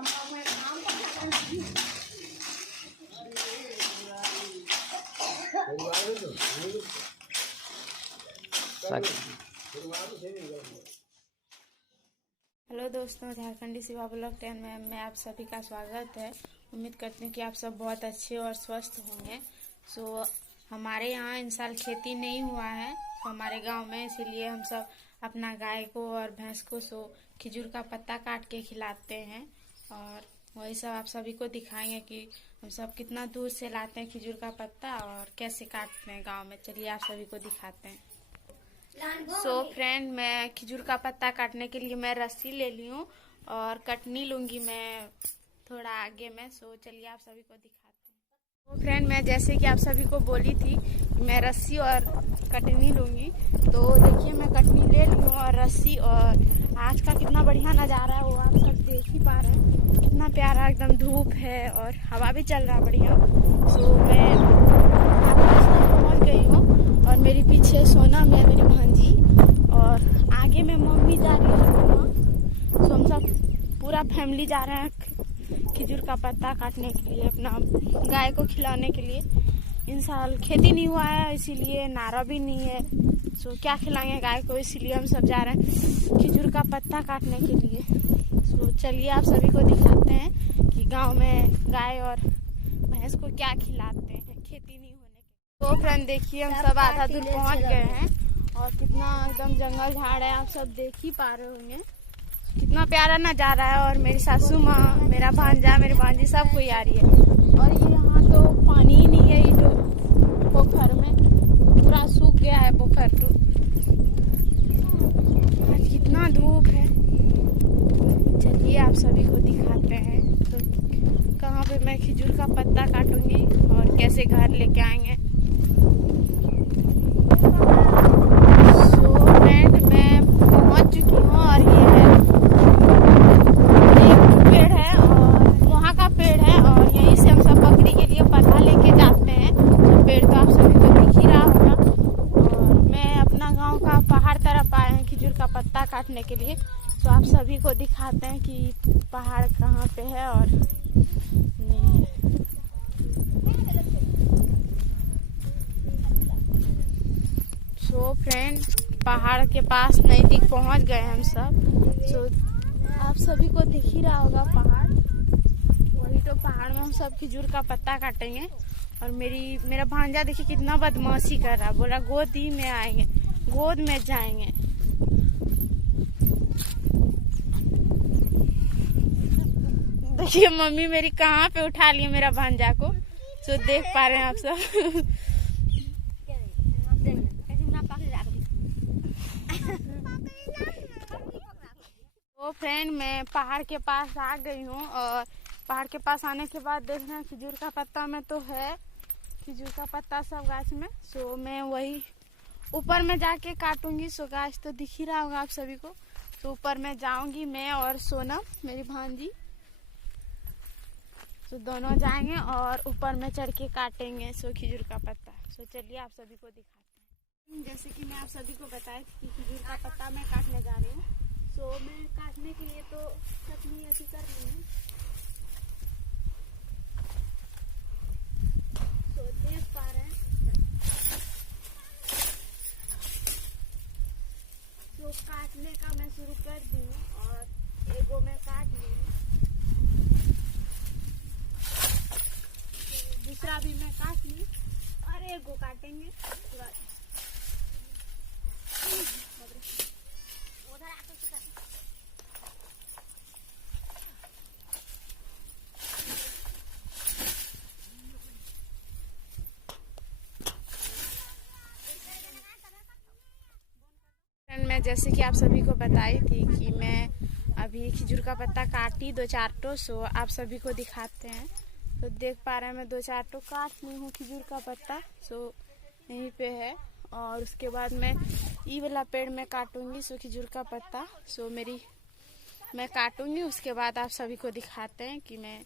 Hello दोस्तों, झारखंडी Shiva blog 10 में आप सभी का स्वागत है। उम्मीद करते हैं कि आप सब बहुत अच्छे और स्वस्थ होंगे। हमारे यहाँ इन साल खेती नहीं हुआ है हमारे गांव में, इसीलिए हम सब अपना गाय को और भैंस को खिजूर का पत्ता काट के खिलाते हैं। और वही सब आप सभी को दिखाएंगे कि हम सब कितना दूर से लाते हैं खिजूर का पत्ता और कैसे काटते हैं गाँव में। चलिए आप सभी को दिखाते हैं। फ्रेंड, मैं खिजूर का पत्ता काटने के लिए मैं रस्सी ले ली हूँ और कटनी लूंगी मैं थोड़ा आगे में। चलिए आप सभी को दिखाते हैं। फ्रेंड, मैं जैसे कि आप सभी को बोली थी मैं रस्सी और कटनी लूंगी, तो देखिए मैं कटनी ले ली हूँ और रस्सी। और आज का कितना बढ़िया नज़ारा है वो आप सब देख ही पा रहे हैं। कितना प्यारा एकदम धूप है और हवा भी चल रहा है बढ़िया। मैं पहुँच गई हूँ और मेरे पीछे सोना में मेरी भांजी और आगे में मम्मी जा रही है। हम सब पूरा फैमिली जा रहे हैं खिजूर का पत्ता काटने के लिए, अपना गाय को खिलाने के लिए। इन साल खेती नहीं हुआ है, इसीलिए नारा भी नहीं है। क्या खिलाएंगे गाय को, इसीलिए हम सब जा रहे हैं खिजूर का पत्ता काटने के लिए। चलिए आप सभी को दिखाते हैं कि गाँव में गाय और भैंस को क्या खिलाते हैं खेती नहीं होने के। फ्रेंड देखिए हम सब आधा दूर पहुंच गए हैं और कितना एकदम जंगल झाड़ है, आप सब देख ही पा रहे होंगे। कितना प्यारा नज़ारा है। और मेरी सासू माँ, मेरा भांजा, मेरी भांजी सब कोई आ रही है। और ये यहाँ तो पानी ही नहीं है, ये जो पोखर में पूरा सूख गया है पोखर। तो आज कितना धूप है। चलिए आप सभी को दिखाते हैं तो कहाँ पे मैं खिजूर का पत्ता काटूंगी और कैसे घर लेके आएंगे। फ्रेंड, मैं पहुंच चुकी हूँ और ये है एक पेड़ है और वहाँ का पेड़ है और यहीं से हम सब बकरी के लिए पत्ता लेके जाते हैं। तो पेड़ तो आप सभी को दिख ही रहा होगा। और मैं अपना गांव का पहाड़ तरफ आए हैं खिजूर का पत्ता काटने के लिए। तो आप सभी को दिखाते हैं कि पहाड़ कहाँ पे है और नहीं है। फ्रेंड, पहाड़ के पास नजदीक पहुंच गए हम सब। आप सभी को दिख ही रहा होगा पहाड़। वही तो पहाड़ में हम सब खिजूर का पत्ता काटेंगे। और मेरा भांजा देखिए कितना बदमाशी कर रहा है, बोला गोदी में आएंगे, गोद में जाएंगे। देखिए मम्मी मेरी कहाँ पे उठा ली मेरा भांजा को। देख पा रहे हैं आप सब। फ्रेंड, मैं पहाड़ के पास आ गई हूँ और पहाड़ के पास आने के बाद देख रहे हैं खिजूर का पत्ता में तो है खिजूर का पत्ता सब गाछ में। मैं वही ऊपर में जाके काटूंगी। गाछ तो दिख ही रहा होगा आप सभी को। ऊपर में जाऊंगी मैं और सोना मेरी भांजी। दोनों जाएंगे और ऊपर में चढ़ के काटेंगे खिजूर का पत्ता। चलिए आप सभी को दिखाते हैं। जैसे कि मैं आप सभी को बताया कि खिजूर का पत्ता मैं काटने जा रही हूँ। मैं काटने के लिए तो कटनी ऐसी कर रही हूँ। देख पा रहे हैं काटने का मैं शुरू कर दी हूँ और एगो मैं काट ली हूँ। दूसरा भी मैं काट ली और एगो काटेंगे। मैं जैसे कि आप सभी को बताई थी कि मैं अभी खिजूर का पत्ता काटी 2-4 टो। आप सभी को दिखाते हैं। देख पा रहे हैं मैं 2-4 टो काट ली हूँ खिजूर का पत्ता। यहीं पे है। और उसके बाद मैं ये वाला पेड़ में काटूंगी खिजूर का पत्ता। मैं काटूंगी। उसके बाद आप सभी को दिखाते हैं कि मैं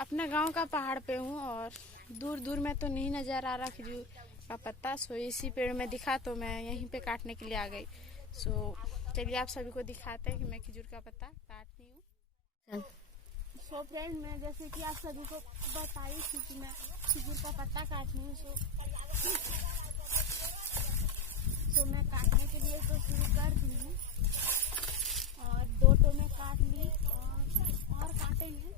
अपना गांव का पहाड़ पे हूँ और दूर दूर में तो नहीं नजर आ रहा खिजूर का पत्ता। इसी पेड़ में दिखा तो मैं यहीं पे काटने के लिए आ गई। चलिए आप सभी को दिखाते हैं कि मैं खिजूर का पत्ता काट रही हूँ। सो फ्रेंड, मैं जैसे कि आप सभी को बताई थी कि मैं खजूर का पत्ता काटनी हूँ। सो मैं काटने के लिए तो शुरू कर दी हूँ और 2 तो मैं काट ली और काटेंगे।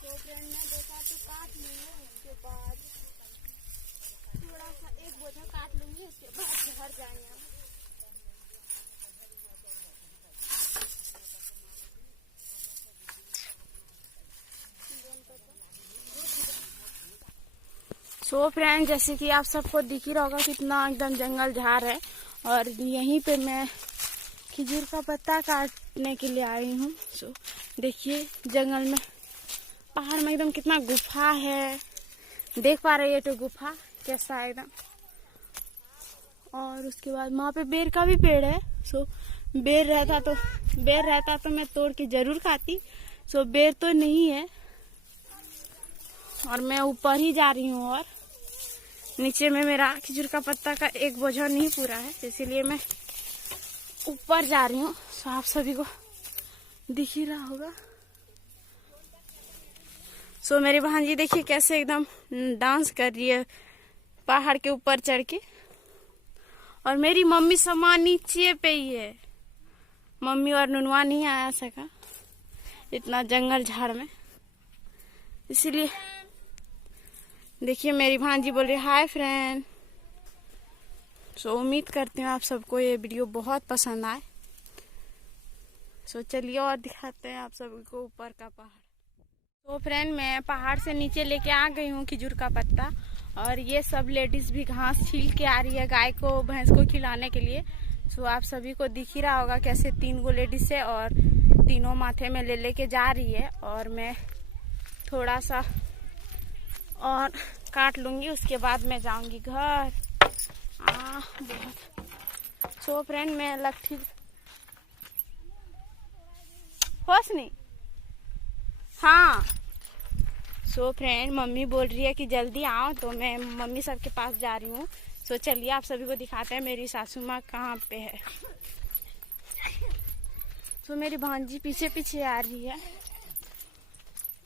तो फ्रेंड मैं 2 तो काट ली हूँ, उसके बाद थोड़ा सा एक बोझा काट लूंगी, उसके बाद घर जाएंगे हम। सो फ्रेंड, जैसे कि आप सबको दिख ही रहा होगा कितना एकदम जंगल झाड़ है और यहीं पे मैं खजूर का पत्ता काटने के लिए आई हूँ। सो देखिए जंगल में, पहाड़ में एकदम कितना गुफा है, देख पा रही है तो गुफा कैसा है एकदम। और उसके बाद वहाँ पे बेर का भी पेड़ है। सो बेर रहता तो मैं तोड़ के जरूर खाती। सो बेर तो नहीं है और मैं ऊपर ही जा रही हूँ और नीचे में मेरा खजूर का पत्ता का एक बोझा नहीं पूरा है, इसीलिए मैं ऊपर जा रही हूँ। सो आप सभी को दिख ही रहा होगा। सो मेरी भांजी देखिए कैसे एकदम डांस कर रही है पहाड़ के ऊपर चढ़ के, और मेरी मम्मी सामान नीचे पे ही है। मम्मी और नुनवा नहीं आया सका इतना जंगल झाड़ में, इसीलिए देखिए मेरी भांजी बोल रही हाय फ्रेंड। सो उम्मीद करती हूँ आप सबको ये वीडियो बहुत पसंद आए। सो चलिए और दिखाते हैं आप सबको ऊपर का पहाड़। तो फ्रेंड, मैं पहाड़ से नीचे लेके आ गई हूँ खजूर का पत्ता, और ये सब लेडीज भी घास छील के आ रही है गाय को, भैंस को खिलाने के लिए। सो आप सभी को दिख ही रहा होगा कैसे 3 गो लेडीज है और तीनों माथे में ले लेके जा रही है, और मैं थोड़ा सा और काट लूंगी, उसके बाद मैं जाऊंगी घर। बहुत। सो फ्रेंड, मैं लट्ठी होश नहीं। हाँ। सो फ्रेंड, मम्मी बोल रही है कि जल्दी आओ, तो मैं मम्मी सबके पास जा रही हूँ। सो चलिए आप सभी को दिखाते हैं मेरी सासू माँ कहाँ पे है। सो मेरी भांजी पीछे पीछे आ रही है।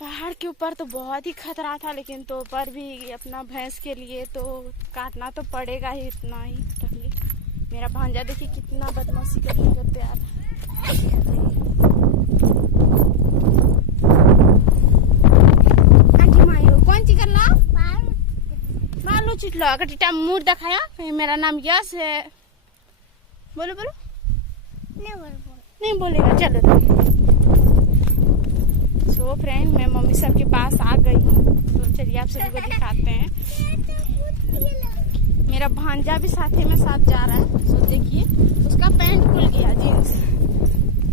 पहाड़ के ऊपर तो बहुत ही खतरा था, लेकिन तो पर भी अपना भैंस के लिए तो काटना तो पड़ेगा ही, इतना ही तकलीफ। मेरा भांजा देखिए कितना बदमाशी करने को तैयार है। कौन ची करना मालू चिटलो कटिटा मूड दिखाया कहीं मेरा नाम यश है। बोलो बोलो। नहीं बोलेगा, चलो। सो फ्रेंड, मैं मम्मी सब के पास आ गई हूँ, तो चलिए आप सभी को दिखाते हैं। मेरा भांजा भी साथ में साथ जा रहा है। सो देखिए उसका पैंट खुल गया, जीन्स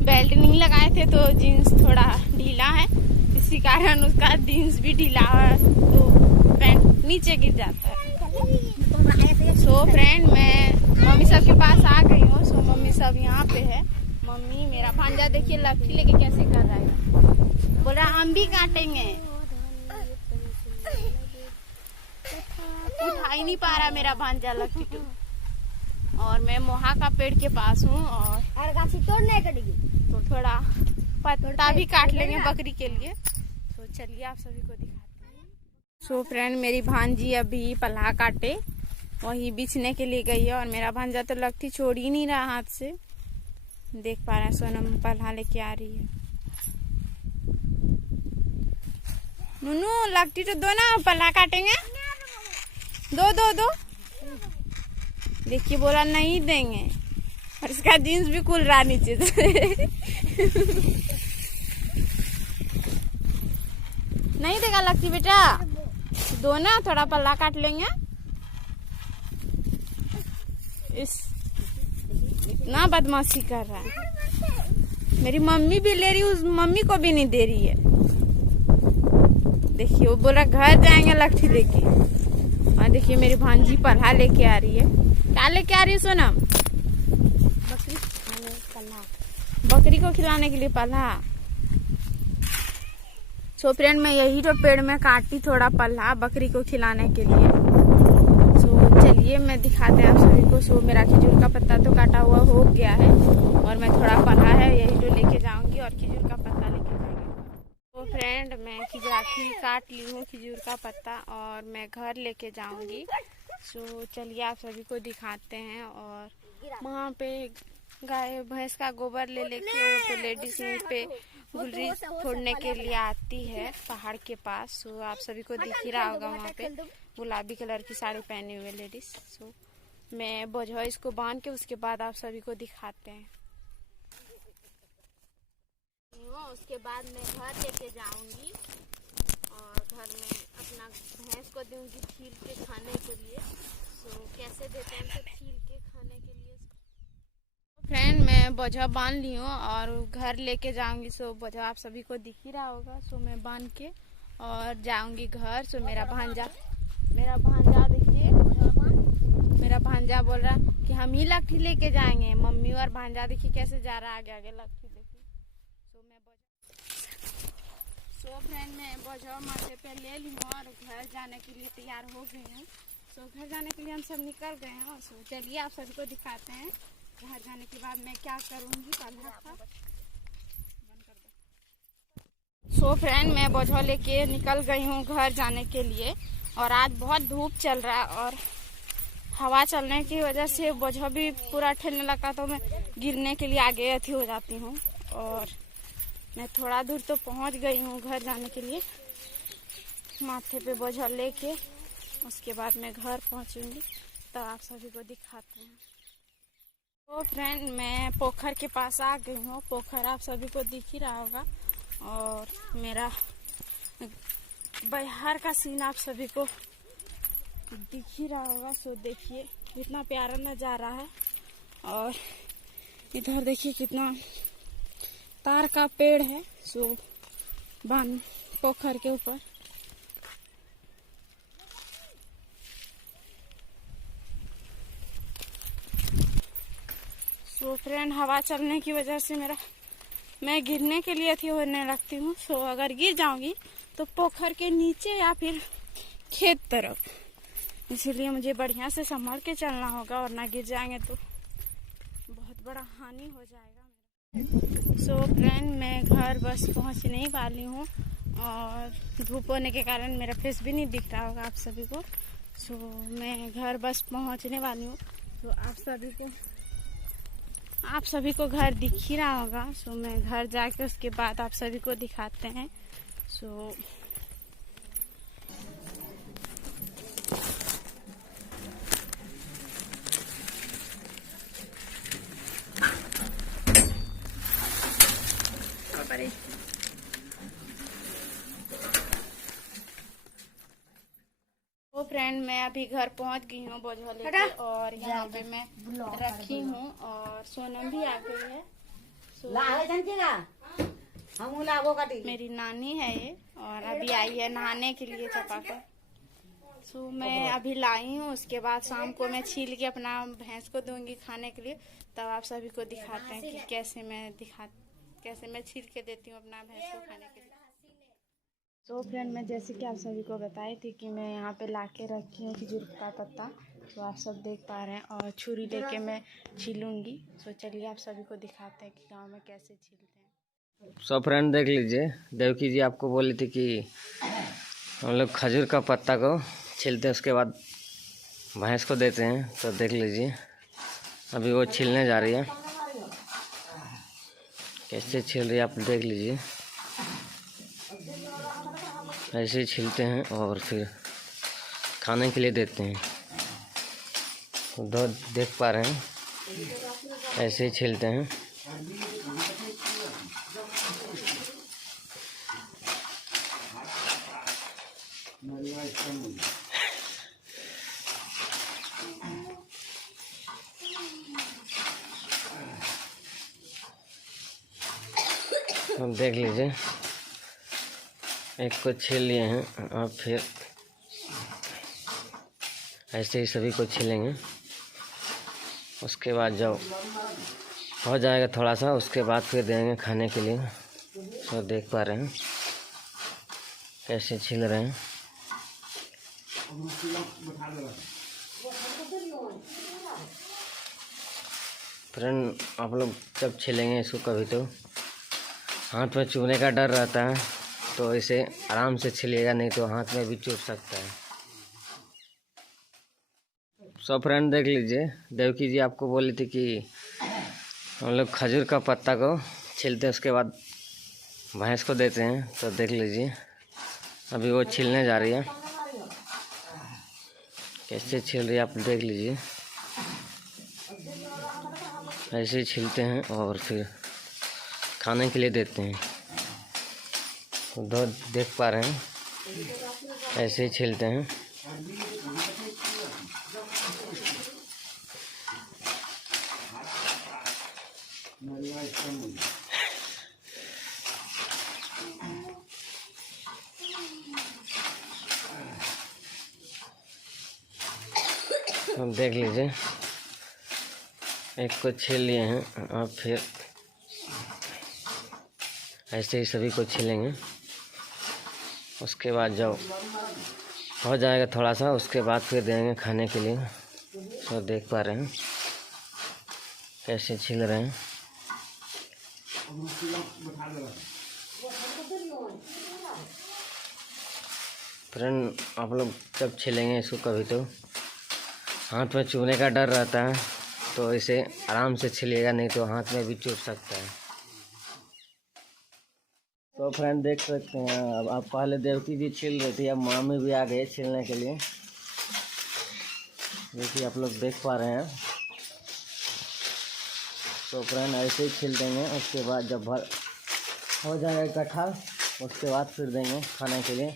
बेल्ट नहीं लगाए थे तो जीन्स थोड़ा ढीला है, इसी कारण उसका जीन्स भी ढीला है तो पैंट नीचे गिर जाता है। सो फ्रेंड, मैं मम्मी सब के पास आ गई हूँ। सो मम्मी सब यहाँ पे है। मम्मी, मेरा भांजा देखिए लट्ठी लेके कैसे कर रहा है, बोल रहा हम भी काटेंगे। उठा ही नहीं पा रहा मेरा भांजा लट्ठी को। और मैं मोहा का पेड़ के पास हूँ और गाछी तोड़ने करेगी तो थोड़ा पत्ता भी काट लेंगे बकरी के लिए। तो चलिए आप सभी को दिखाते हैं। सो फ्रेंड, मेरी भांजी अभी पल्हा काटे वही बिछने के लिए गई है, और मेरा भांजा तो लट्ठी छोड़ ही नहीं रहा हाथ से। देख पा रहे हैं सोनम पल्हा लेके आ रही है। नूनू लट्ठी तो दो ना, पल्हा काटेंगे। दो दो दो। देखिए बोला नहीं देंगे, और इसका जीन्स भी खुल रहा नीचे से। नहीं देगा लट्ठी बेटा, दो ना, थोड़ा पल्ला काट लेंगे। इतना बदमाशी कर रहा है। मेरी मम्मी भी ले रही, उस मम्मी को भी नहीं दे रही है। देखिए वो बोला घर जाएंगे लट्ठी लेके, और देखिए मेरी भांजी पल्हा लेके आ रही है। क्या लेके आ रही है सोनम? बकरी को खिलाने के लिए पल्हा। सो फ्रेंड मैं यही जो पेड़ में काटी थोड़ा पल्ला बकरी को खिलाने के लिए। सो चलिए मैं दिखाते हैं आप सभी को। सो मेरा खजूर का पत्ता तो काटा हुआ हो गया है और मैं थोड़ा पल्ला है यही जो लेके जाऊंगी और खजूर का पत्ता लेके जाऊंगी। तो फ्रेंड मैं खिजाखी काट ली हूँ खजूर का पत्ता और मैं घर लेके जाऊंगी। सो चलिए आप सभी को दिखाते हैं। और वहाँ पे गाय भैंस का गोबर ले लेके वो तो लेडीज यहीं पे गुलरी फोड़ने के लिए आती है पहाड़ के पास। सो आप सभी को दिख ही रहा होगा वहाँ पे गुलाबी कलर की साड़ी पहने हुए लेडीज। सो मैं बोझा इसको बांध के उसके बाद आप सभी को दिखाते हैं। उसके बाद मैं घर लेके जाऊंगी और घर में अपना भैंस को दूंगी छील के खाने के लिए। सो कैसे देते हैं तो छील के खाने के लिए। फ्रेंड मैं बोझा बांध ली हूँ और घर लेके जाऊंगी। सो बोझा आप सभी को दिख ही रहा होगा। सो मैं बांध के और जाऊंगी घर। सो मेरा भांजा देखिए मेरा भांजा बोल रहा कि हम ही लाठी लेके जाएंगे। मम्मी और भांजा देखिए कैसे जा रहा है आगे आगे लाठी लेके। सो फ्रेंड मैं बोझा माथे पे ले ली हूँ और घर जाने के लिए तैयार हो गई हूँ। सो घर जाने के लिए हम सब निकल गए हैं। सो चलिए आप सभी को दिखाते हैं घर जाने के बाद मैं क्या करूँगी। सो फ्रेंड मैं बोझा लेके निकल गई हूँ घर जाने के लिए और आज बहुत धूप चल रहा है और हवा चलने की वजह से बोझा भी पूरा ठेलने लगा तो मैं गिरने के लिए आगे अथी हो जाती हूँ। और मैं थोड़ा दूर तो पहुँच गई हूँ घर जाने के लिए माथे पे बोझा लेके। उसके बाद मैं घर पहुँचूँगी तब आप सभी को दिखाते हैं। तो फ्रेंड मैं पोखर के पास आ गई हूँ। पोखर आप सभी को दिख ही रहा होगा और मेरा बिहार का सीन आप सभी को दिख ही रहा होगा। सो देखिए कितना प्यारा नज़ारा है और इधर देखिए कितना तार का पेड़ है। सो बांध पोखर के ऊपर सो फ्रेंड हवा चलने की वजह से मैं गिरने के लिए थी होने लगती हूँ। सो अगर गिर जाऊंगी तो पोखर के नीचे या फिर खेत तरफ, इसीलिए मुझे बढ़िया से संभाल के चलना होगा और ना गिर जाएंगे तो बहुत बड़ा हानि हो जाएगा। सो फ्रेंड मैं घर बस पहुँचने ही वाली हूँ और धूप होने के कारण मेरा फेस भी नहीं दिख रहा होगा आप सभी को। सो मैं घर बस पहुँचने वाली हूँ। तो आप सभी को घर दिख ही रहा होगा। सो मैं घर जाके उसके बाद आप सभी को दिखाते हैं। सो तो फ्रेंड मैं अभी घर पहुंच गई हूँ बोझा लेके और यहाँ पे मैं रखी हूँ और सोनम भी आ गई है। मेरी नानी है ये और अभी आई है नहाने के लिए चापाकल। सो मैं अभी लाई हूँ उसके बाद शाम को मैं छील के अपना भैंस को दूंगी खाने के लिए। तब आप सभी को दिखाते हैं कि कैसे मैं छील के देती हूँ अपना भैंस को खाने के लिए। तो फ्रेंड मैं जैसे कि आप सभी को बताई थी कि मैं यहाँ पे लाके रखी हूँ खजूर का पत्ता। तो आप सब देख पा रहे हैं और छुरी लेके मैं छीलूंगी। तो चलिए आप सभी को दिखाते हैं कि गाँव में कैसे छीलते हैं। सो फ्रेंड देख लीजिए, देवकी जी आपको बोली थी कि हम लोग खजूर का पत्ता को छीलते हैं उसके बाद भैंस को देते हैं। तो देख लीजिए अभी वो छीलने जा रही है, कैसे छील रही है आप देख लीजिए। ऐसे ही छीलते हैं और फिर खाने के लिए देते हैं। उधर देख पा रहे हैं ऐसे ही छीलते हैं। अब देख लीजिए एक को छील लिए हैं और फिर ऐसे ही सभी को छीलेंगे। उसके बाद जब हो जाएगा थोड़ा सा उसके बाद फिर देंगे खाने के लिए। तो देख पा रहे हैं कैसे छिल रहे हैं। फ्रेंड आप लोग जब छिलेंगे इसको कभी तो हाथ में चुभने का डर रहता है, तो इसे आराम से छिलिएगा, नहीं तो हाथ में भी चुभ सकता है। सो फ्रेंड देख लीजिए, देवकी जी आपको बोली थी कि हम लोग खजूर का पत्ता को छीलते हैं, उसके बाद भैंस को देते हैं। तो देख लीजिए अभी वो छीलने जा रही है, कैसे छील रही है आप देख लीजिए। ऐसे ही छीलते हैं और फिर खाने के लिए देते हैं। उधर देख पा रहे हैं, ऐसे ही छीलते हैं। अब देख लीजिए एक को छील लिए हैं, और फिर ऐसे ही सभी को छीलेंगे। उसके बाद जब हो जाएगा थोड़ा सा, उसके बाद फिर देंगे खाने के लिए। तो देख पा रहे हैं कैसे छील रहे हैं। फ्रेंड आप लोग जब छीलेंगे इसको कभी तो हाथ में चुभने का डर रहता है, तो इसे आराम से छिलिएगा, नहीं तो हाथ में भी चुभ सकता है। तो फ्रेंड देख सकते हैं, अब आप पहले देवकी जी छील रही थी, अब मामी भी आ गए छीलने के लिए। देखिए आप लोग देख पा रहे हैं। तो फ्रेंड ऐसे ही छील देंगे, उसके बाद जब भर हो जाएगा इकट्ठा, उसके बाद फिर देंगे खाने के लिए।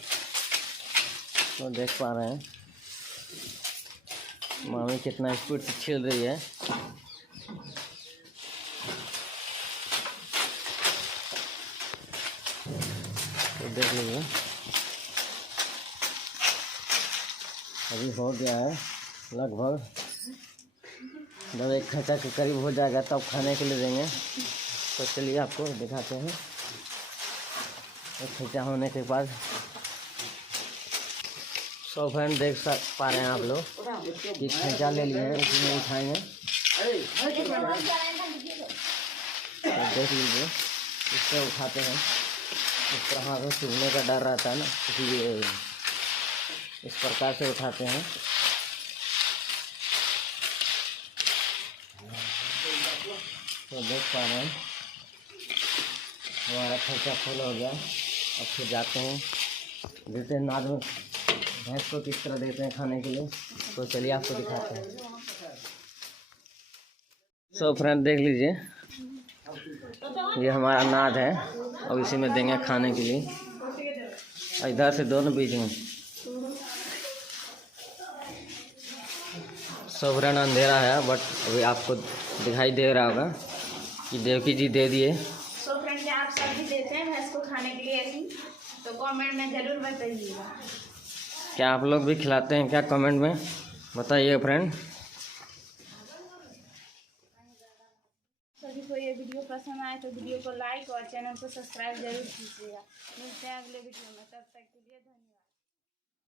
तो देख पा रहे हैं मामी कितना स्पीड से छील रही है। तो देख लीजिए अभी हो गया है लगभग, जब एक खचा के करीब हो जाएगा तब खाने के लिए देंगे। तो चलिए आपको दिखाते हैं एक खचा होने के बाद। सो फ्रेंड देख पा रहे हैं आप लोग कि खचा ले लिए हैं, इसमें उठाएंगे। तो देख लीजिए इससे उठाते हैं। इस तरह से चुभने का डर रहता है ना, इसलिए इस प्रकार से उठाते हैं। तो देख पा रहे हैं हमारा खर्चा फुल हो गया। अब फिर जाते हैं, देते हैं नाद में भैंस को किस तरह देते हैं खाने के लिए। तो चलिए आपको दिखाते हैं। सो फ्रेंड देख लीजिए ये हमारा नाद है, और इसी में देंगे खाने के लिए। इधर से दोनों बीच में। सो फ्रेंड अंधेरा है, बट अभी आपको दिखाई दे रहा होगा कि देवकी जी दे दिए। सो फ्रेंड क्या आप सब भी देते हैं भैंस को खाने के लिए ऐसी? तो कमेंट में ज़रूर बताइएगा। क्या आप लोग भी खिलाते हैं क्या? कमेंट में बताइए फ्रेंड। सभी को ये वीडियो पसंद आए तो वीडियो को लाइक और चैनल को सब्सक्राइब जरूर कीजिएगा। मिलते हैं अगले वीडियो में, तब तक के लिए धन्यवाद।